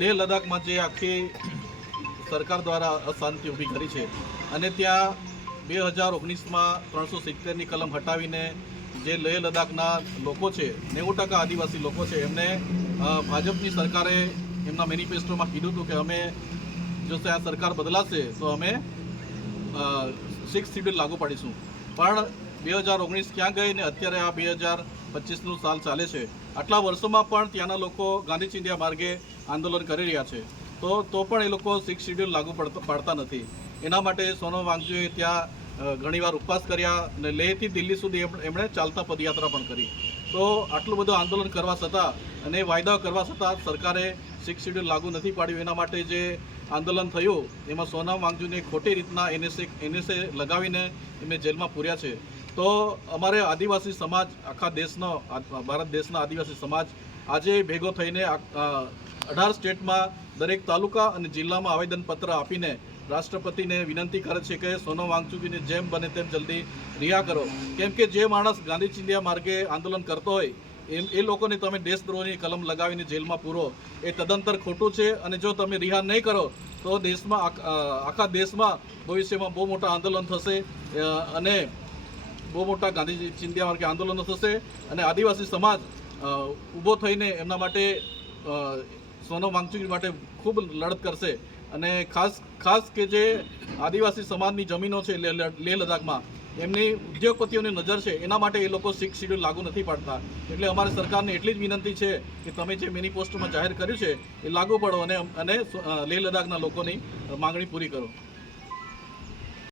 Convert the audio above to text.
લેહ લદ્દાખમાં જે આખી સરકાર દ્વારા અશાંતિ ઊભી કરી છે અને ત્યાં બે હજાર ઓગણીસમાં ત્રણસો સિત્તેરની કલમ હટાવીને જે લેહ લદ્દાખના લોકો છે, નેવું ટકા આદિવાસી લોકો છે, એમને ભાજપની સરકારે એમના મેનિફેસ્ટોમાં કીધું હતું કે અમે જો આ સરકાર બદલાશે તો અમે સિક્સ શિડ્યુલ લાગુ પાડીશું. પણ બે હજાર ઓગણીસ ક્યાં ગઈ ને અત્યારે આ બે હજાર પચીસનું સાલ ચાલે છે. આટલા વર્ષોમાં પણ ત્યાંના લોકો ગાંધી ચિંધ્યા માર્ગે આંદોલન કરી રહ્યા છે. તો તો પણ એ લોકો સિક્સ શેડ્યુલ લાગુ પડતા નથી. એના માટે સોનમ વાંગજુએ ત્યાં ઘણીવાર ઉપવાસ કર્યા અને લેહથી દિલ્હી સુધી એમણે ચાલતા પદયાત્રા પણ કરી. તો, આટલું બધું આંદોલન કરવા છતાં અને વાયદા કરવા છતાં સરકારે સિક્સ શેડ્યુલ લાગુ નથી પાડ્યું. એના માટે જે આંદોલન થયું, એમાં સોનમ વાંગજુને ખોટી રીતના એનએસએ એનએસએ લગાવીને એમને જેલમાં પૂર્યા છે. તો, અમારે આદિવાસી સમાજ, આખા દેશનો ભારત દેશના આદિવાસી સમાજ આજે ભેગો થઈને અઢાર સ્ટેટમાં દરેક તાલુકા અને જિલ્લામાં આવેદનપત્ર આપીને રાષ્ટ્રપતિને વિનંતી કરે છે કે સોનમ વાંગચુકીને જેમ બને તેમ જલ્દી રિહા કરો. કેમ કે જે માણસ ગાંધી ચિંધ્યા માર્ગે આંદોલન કરતો હોય, એમ એ લોકોને તમે દેશદ્રોહની કલમ લગાવીને જેલમાં પૂરો. એ તદંતર ખોટું છે અને જો તમે રિહા નહીં કરો, તો દેશમાં આખ- દેશમાં ભવિષ્યમાં બહુ મોટા આંદોલન થશે અને બહુ મોટા ગાંધી ચિંધ્યા માર્ગે આંદોલનો થશે અને આદિવાસી સમાજ ઊભો થઈને એમના માટે અ, સોનમ માટે ખૂબ લડત કરશે અને ખાસ ખાસ કે જે આદિવાસી સમાજની જમીનો છે લેહ લદ્દાખમાં એમની ઉદ્યોગપતિઓની નજર છે એના માટે એ લોકો સિક્સ શેડ્યુલ લાગુ નથી પાડતા. એટલે અમારે સરકારને એટલી જ વિનંતી છે કે તમે જે મિની પોસ્ટમાં જાહેર કર્યું છે એ લાગુ પાડો અને અને લેહ લદ્દાખના લોકોની માંગણી પૂરી કરો.